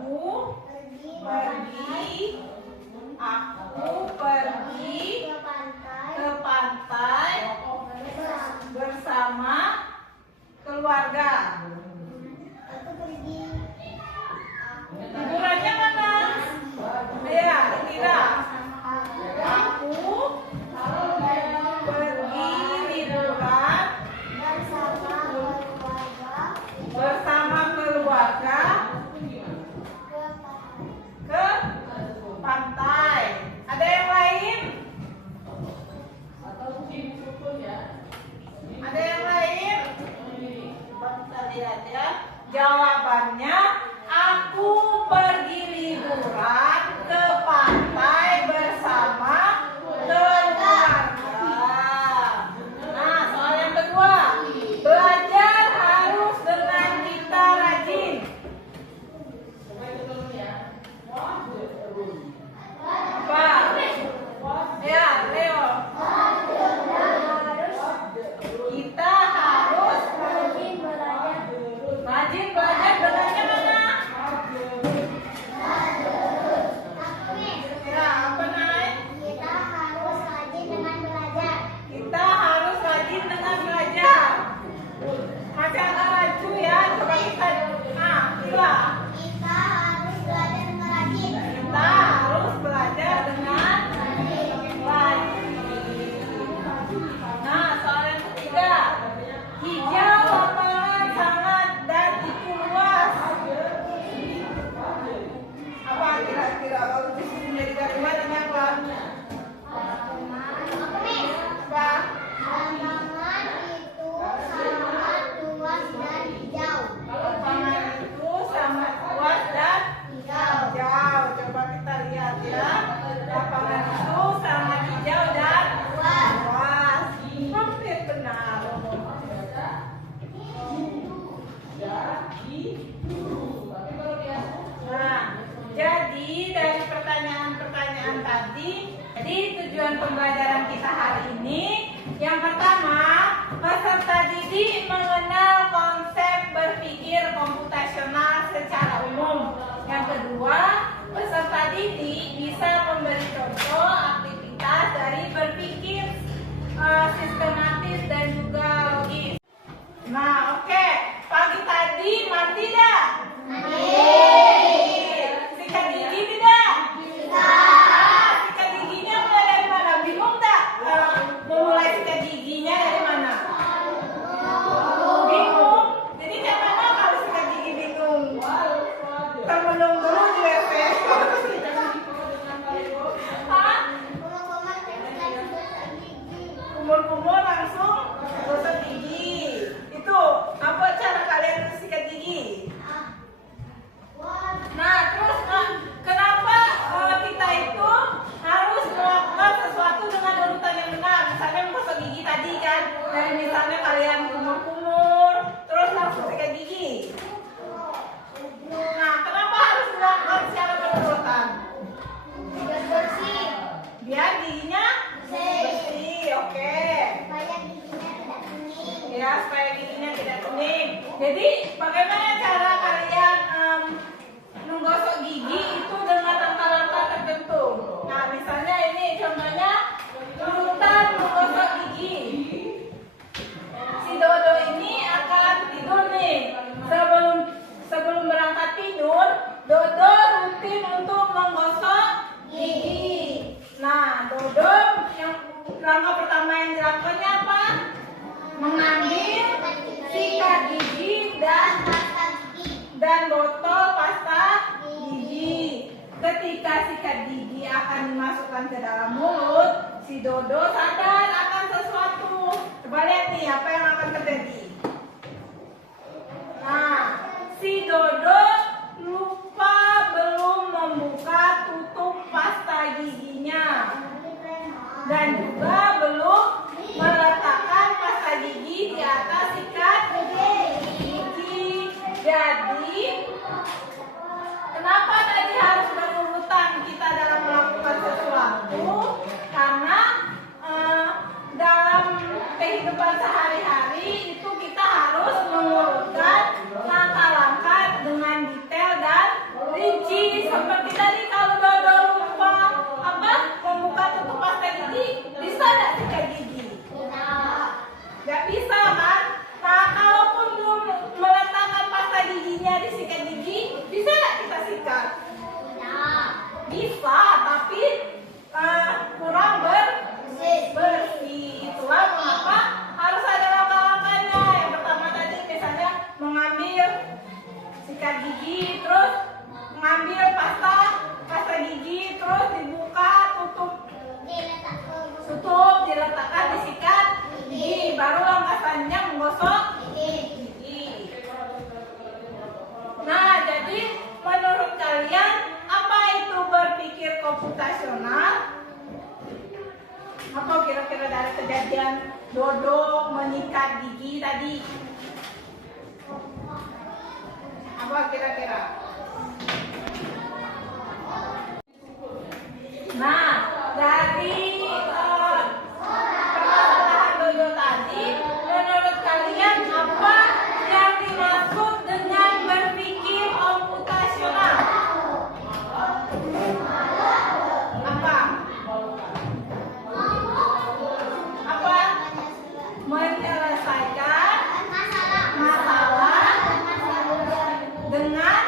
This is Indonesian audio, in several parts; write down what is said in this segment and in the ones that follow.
Aku pergi ke pantai bersama keluarga. Liburannya mana? Ya, tidak. Aku pergi liburan bersama keluarga ke pantai. Ada yang lain? Ada yang lain? Kita lihat ya. Jawabannya, aku pergi liburan ke pantai bersama keluarga. Nah, soal yang kedua. Belajar harus dengan kita rajin. Apa? Ya, Leo. Kita harus rajin belajar. Rajin belajar, belajarnya mana? Ya, apa naik? Kita harus rajin dengan belajar. Kita harus rajin dengan belajar. Masih agak maju ya, coba kita. Nah, gila. Kita harus belajar dengan rajin. Kita harus belajar dengan rajin. Nah, soal yang ketiga. Hijau lapangan sangat dan itu luas. Apa kira-kira kalau di sini dari kalimat ini apa? Apa? Lapangan itu sangat luas dan hijau. Lapangan itu sangat luas dan hijau. Coba kita lihat ya. Lapangan itu sangat hijau dan luas. Hampir benar. Nah, jadi dari pertanyaan-pertanyaan tadi, jadi tujuan pembelajaran kita hari ini, yang pertama, peserta didik mengenal konsep berpikir komputasional secara umum. Yang kedua, peserta didik bisa memberi contoh aktivitas dari berpikir sistematis dan juga logis. Nah, oke. Pagi tadi mati dah? Sikat gigi tidak? Sikat giginya mulai dari mana? Bingung tak? Memulai sikat giginya dari mana? Bingung? Jadi kayak mana kalau sikat gigi bingung? Termenung dulu di WC. Hah? Kumur-kumur langsung gosok gigi. Itu apa cara kalian sikat gigi? Nah, terus kenapa kita itu harus melakukan sesuatu dengan urutan yang benar? Misalnya menggosok gigi tadi kan, dari misalnya kalian kumur-kumur, terus langsung sikat gigi. Nah, kenapa harus dilakukan secara berurutan? Biar bersih. Biar giginya bersih, oke. Supaya giginya tidak kuning. Ya, supaya giginya tidak kuning. Jadi, bagaimana cara kalian menggosok gigi itu dengan langkah-langkah tertentu? Nah, misalnya ini contohnya urutan menggosok gigi. Si Dodo ini akan tidur nih. Sebelum berangkat tidur, Dodo rutin untuk menggosok gigi. Nah, Dodo yang langkah pertama yang dilakukannya apa? Mengambil sikat gigi dan botol pasta gigi. Ketika sikat gigi akan dimasukkan ke dalam mulut, si Dodo sadar akan sesuatu. Coba lihat nih apa yang akan terjadi. Nah, si Dodo lupa belum membuka tutup pasta giginya dan juga belum meletakkan pasta gigi di atas sikat gigi. Jadi, kenapa tadi harus berurutan kita dalam melakukan sesuatu? Karena dalam kehidupan sehari-hari itu kita harus mengurutkan langkah-langkah dengan detail dan rinci. seperti tadi kalau Dodo lupa apa membuka tutup pasta gigi, bisa nggak sikat gigi? Nggak bisa kan? Nah, kalaupun belum meletakkan pasta giginya di sikat gigi, bisa nggak kita sikat? Bisa, tapi kurang bersih. Itulah mengapa harus ada langkah-langkahnya. Yang pertama tadi misalnya mengambil sikat gigi, terus mengambil pasta gigi, terus dibuka, tutup, diletakkan di sikat gigi. Baru langkah selanjutnya menggosok gigi. Nah, jadi menurut kalian apa itu berpikir komputasional? Apa kira-kira dari kejadian Dodo menyikat gigi tadi? Apa kira-kira? Nah, dari permasalahan Dodo tadi, menurut kalian apa yang dimaksud dengan berpikir komputasional? Apa? Apa? Menyelesaikan masalah dengan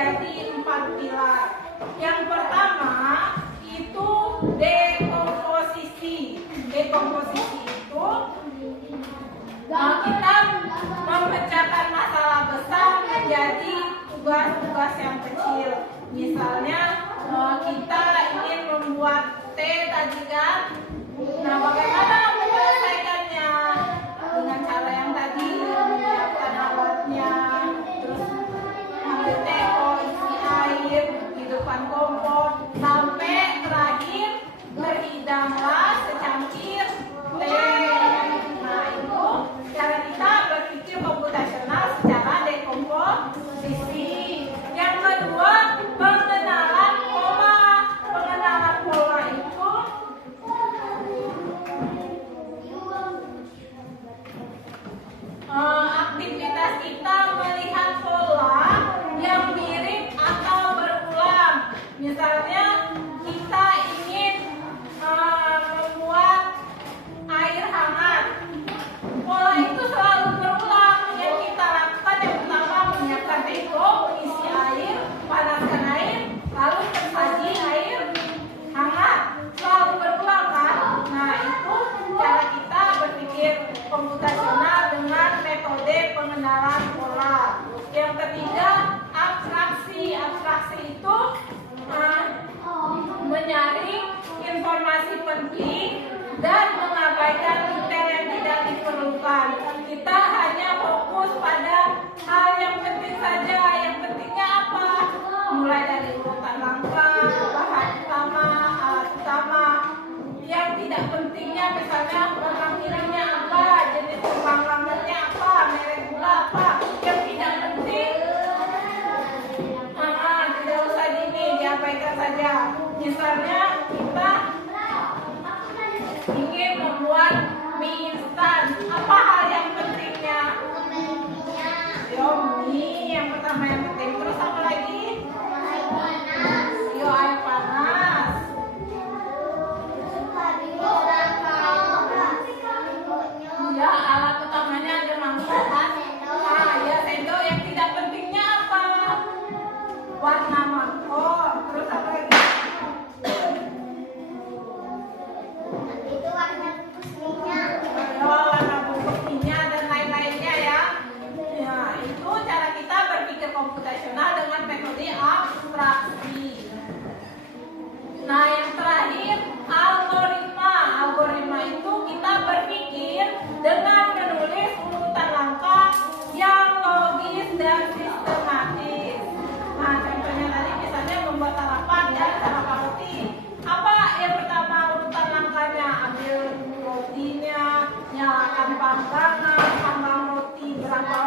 menjadi 4 pilar. Yang pertama itu dekomposisi. Dekomposisi itu kita memecahkan masalah besar menjadi tugas-tugas yang kecil. Misalnya kita ingin membuat teh tadi kan. Nah, bagaimana menyelesaikannya? Dengan cara yang tadi, menyiapkan alatnya, terus ambil teko, isi air, hidupkan kompor, sampai terakhir berhidanglah secangkir teh. Nah, itu cara kita berpikir komputasional secara dekomposisi. Yang kedua, pengenalan pola. Pengenalan pola itu aktivitas kita melihat pola yang mirip atau berulang. Misalnya kita ingin membuat air hangat. Pola itu selalu berulang. Yang kita lakukan yang pertama menyiapkan teko, mengisi air, panaskan air, lalu tersaji air hangat. Selalu berulang kan? Nah, itu cara kita berpikir komputasional dengan metode pengenalan pola. Yang ketiga, abstraksi. Abstraksi itu menyaring informasi penting dan mengabaikan detail yang tidak diperlukan. Kita hanya fokus pada hal yang penting saja. Yang pentingnya apa? Mulai dari urutan langkah, bahan utama, alat utama. Yang tidak pentingnya misalnya warna piringnya apa, jenis tumpang lambatnya apa, merek gula apa. Yang tidak penting tidak usah diabaikan saja. Misalnya kita ingin membuat mie instan, apa hal yang pentingnya? Mie yang pertama yang penting. Terus apa lagi? Air panas. Ya, alat utamanya ada mangkok kan? Nah, ya sendok. Yang tidak pentingnya apa? Warna mangkok. Terus apa lagi? Itu warna putihnya. Warna bungkusnya dan lain-lainnya ya. Ya, itu cara kita berpikir komputasional dengan metode abstraksi. Nah, yang terakhir algoritma. Algoritma itu kita berpikir dengan menulis urutan langkah yang logis dan sistematis. Nah, contohnya tadi misalnya membuat sarapan ya, sarapan roti. Apa yang pertama urutan langkahnya? Ambil rotinya, nyalakan panggangan, panggang roti berapa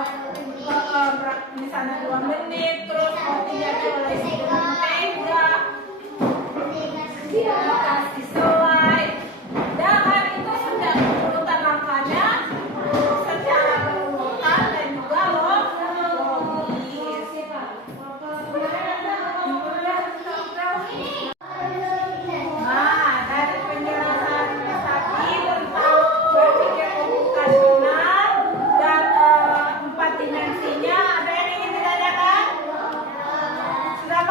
misalnya 2 menit, terus rotinya diolesi dengan mentega, dikasih selai. Dan itu sudah urutan langkahnya secara berurutan dan juga logis. Nah, dari penjelasan tadi tentang berpikir komputasional dan 4 dimensinya, ada yang ingin ditanyakan? Sudah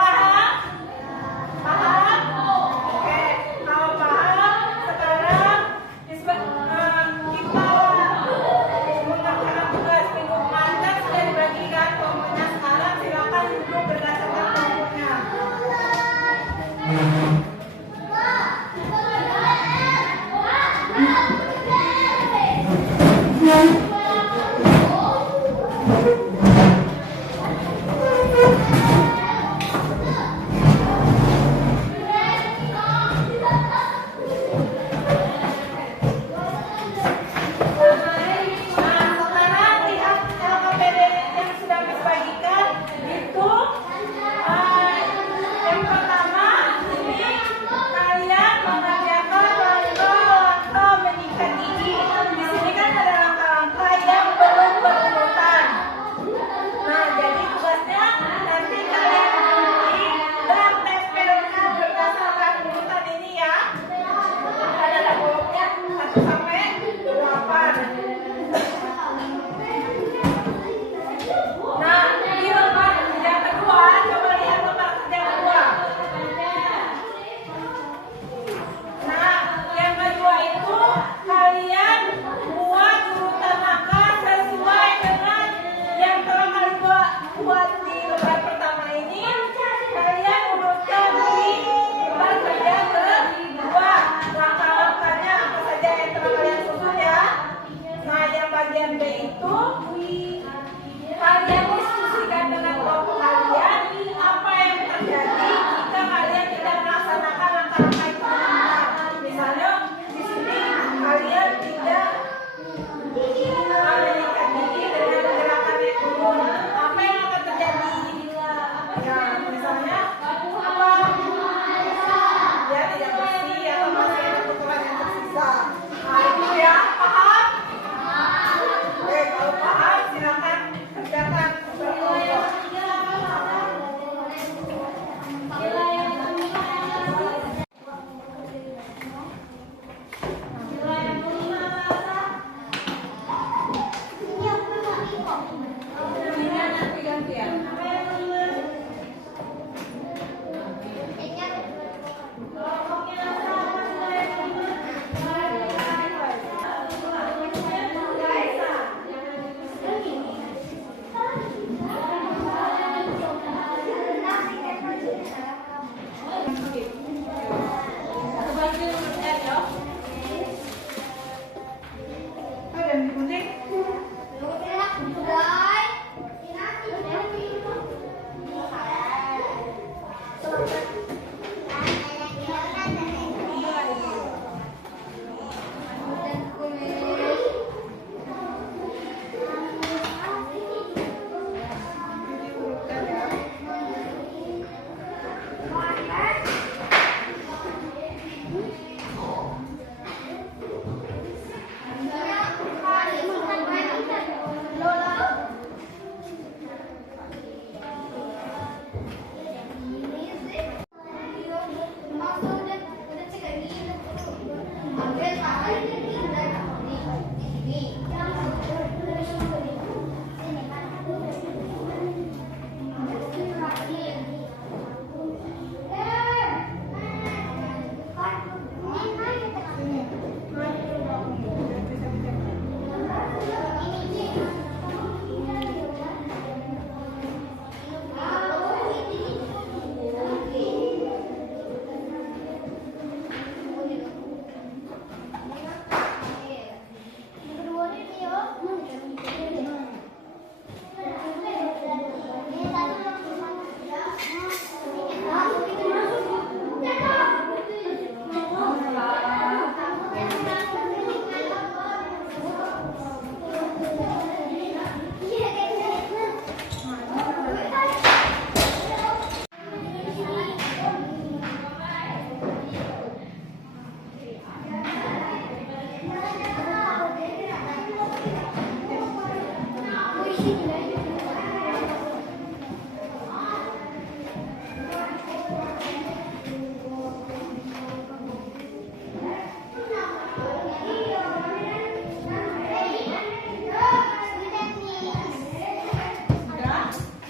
Sudah?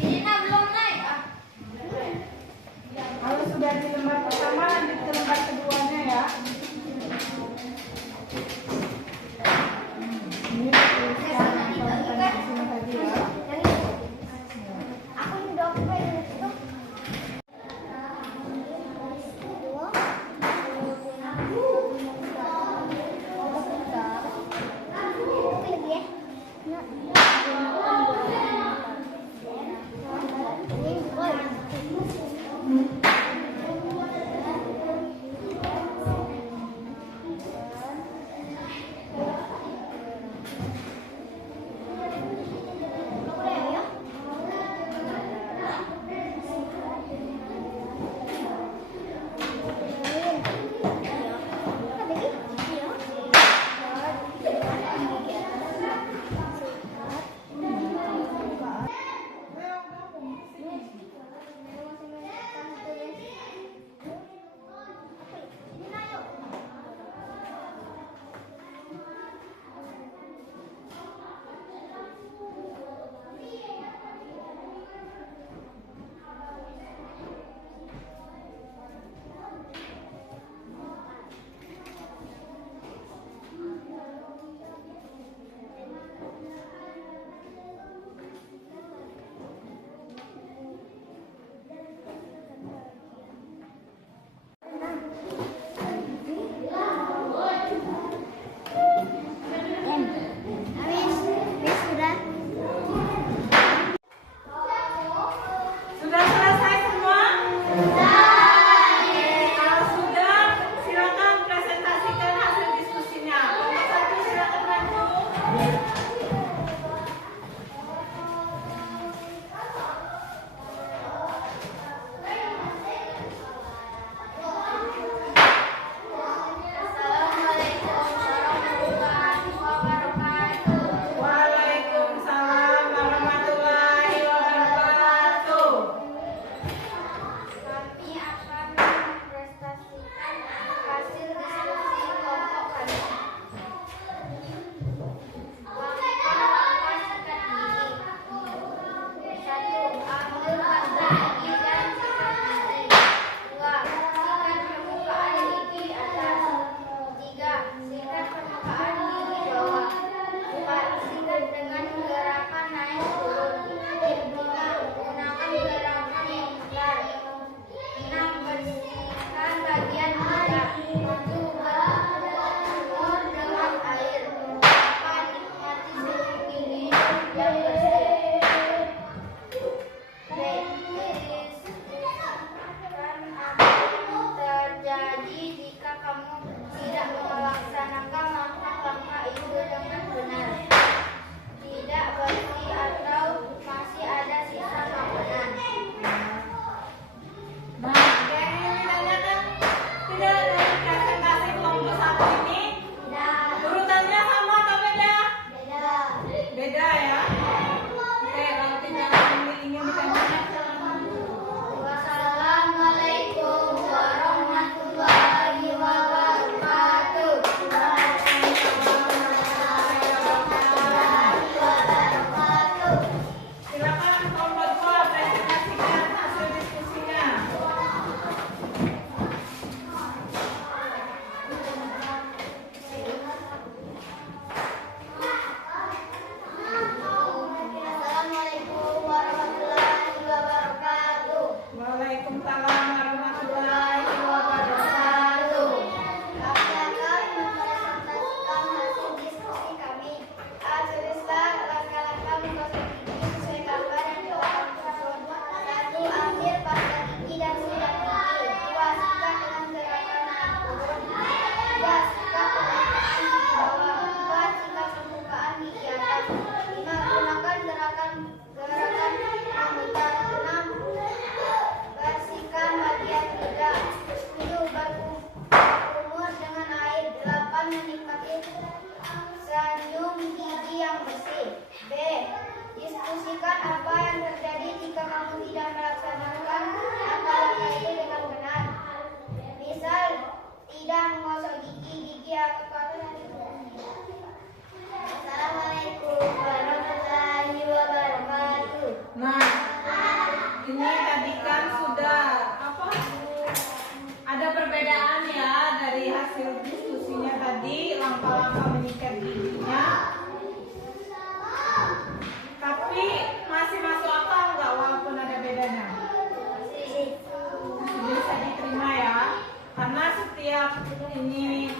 Ini belum naik. Kalau sudah di lembar pertama, lanjut ke lembar keduanya ya. Ini tulisan yang tadi ya. langkah-langkah menyikat giginya. Tapi masih masuk akal nggak walaupun ada bedanya? Bisa diterima ya, karena setiap ini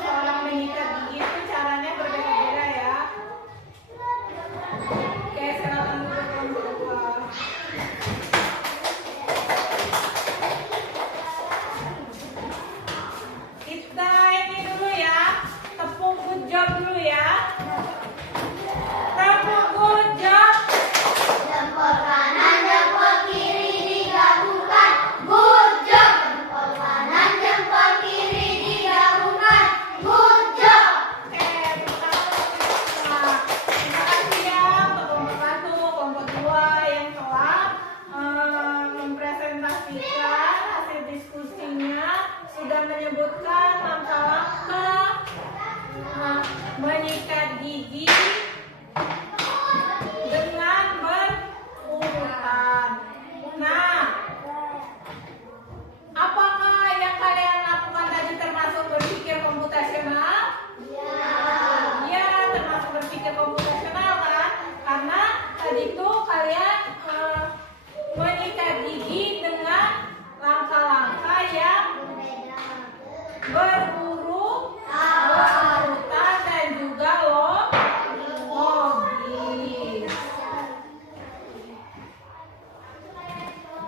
seorang menyikat gigi itu caranya berbeda-beda ya. Oke, silakan duduk yang kedua. Kita ini dulu ya, tepuk good job dulu ya. Tepuk good job. Jempol kanan, jempol kiri digabungkan. Good job. Jempol kanan, jempol kiri digabungkan. Good job. Oke, terima kasih ya untuk kelompok 1, kelompok 2 yang telah mempresentasikan hasil diskusinya, sudah menyebutkan langkah-langkah menyikat gigi dengan berurutan. Nah, apakah yang kalian lakukan tadi termasuk berpikir komputasional? Ya, termasuk berpikir komputasional kan? Karena tadi itu kalian menyikat gigi dengan langkah-langkah yang berurutan dan juga logis.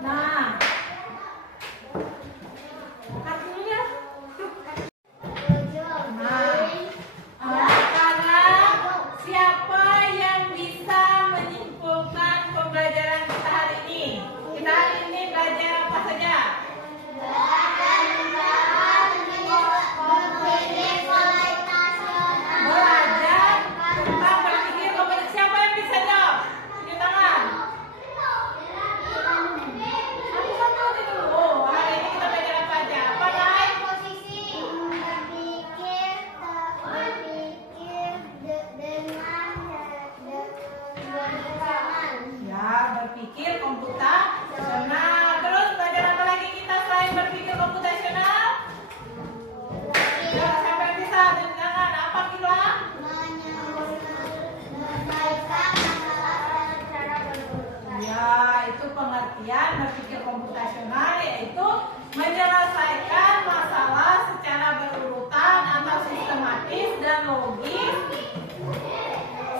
Nah, kartunya. Sekarang siapa yang bisa menyimpulkan pembelajaran kita hari ini? Kita hari ini belajar apa saja? Belajar tentang berpikir komputasi. Siapa yang bisa jawab? Tunjuk tangan. Satu-satu gitu. Oh, hari ini kita belajar apa aja? Apa, Nay? Ya, berpikir komputasional. Terus belajar apa lagi kita selain berpikir komputasional? Ya, siapa yang bisa? Tunjuk tangan. Apa kira? Ya, itu pengertian berpikir komputasional, yaitu menyelesaikan masalah secara berurutan atau sistematis dan logis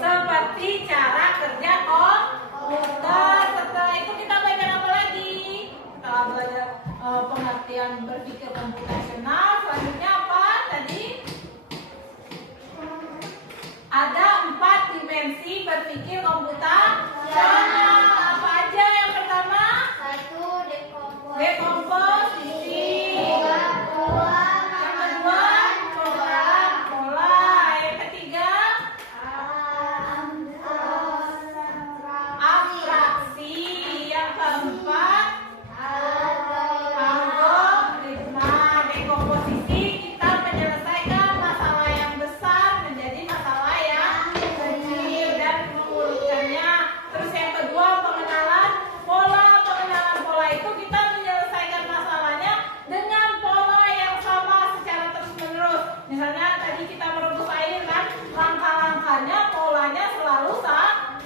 seperti cara kerja komputer. Setelah itu kita belajar apa lagi? Setelah belajar pengertian berpikir komputasional, selanjutnya apa tadi? Ada 4 dimensi berpikir komputasional. Apa aja yang pertama? Dekomposisi. Yang kedua, pengolahan pola. Yang ketiga, abstraksi. Yang keempat, algoritma. Dekomposisi, kita menyelesaikan masalah yang besar menjadi masalah yang kecil dan mengurutkannya. Terus yang kedua, pengenalan pola. Pengenalan pola itu kita menyelesaikan masalahnya dengan pola yang sama secara terus-menerus. Misalnya tadi kita merebus air kan, langkah-langkahnya, polanya selalu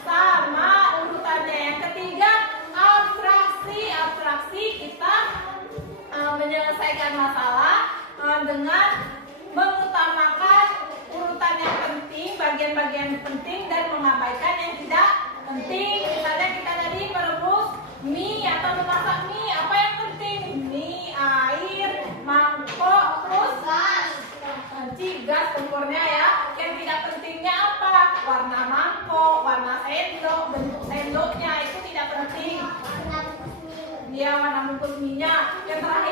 sama urutannya. Yang ketiga, abstraksi. Abstraksi kita menyelesaikan masalah dengan mengutamakan urutan yang penting, bagian-bagian penting, dan mengabaikan yang tidak penting. Misalnya kita tadi merebus mie atau memasak mie, apa yang penting? Mie, air, mangkok, terus gas kompornya ya. Yang tidak pentingnya apa? Warna mangkok, warna sendok, bentuk sendoknya itu tidak penting. Dia warna bungkus minyak. Yang terakhir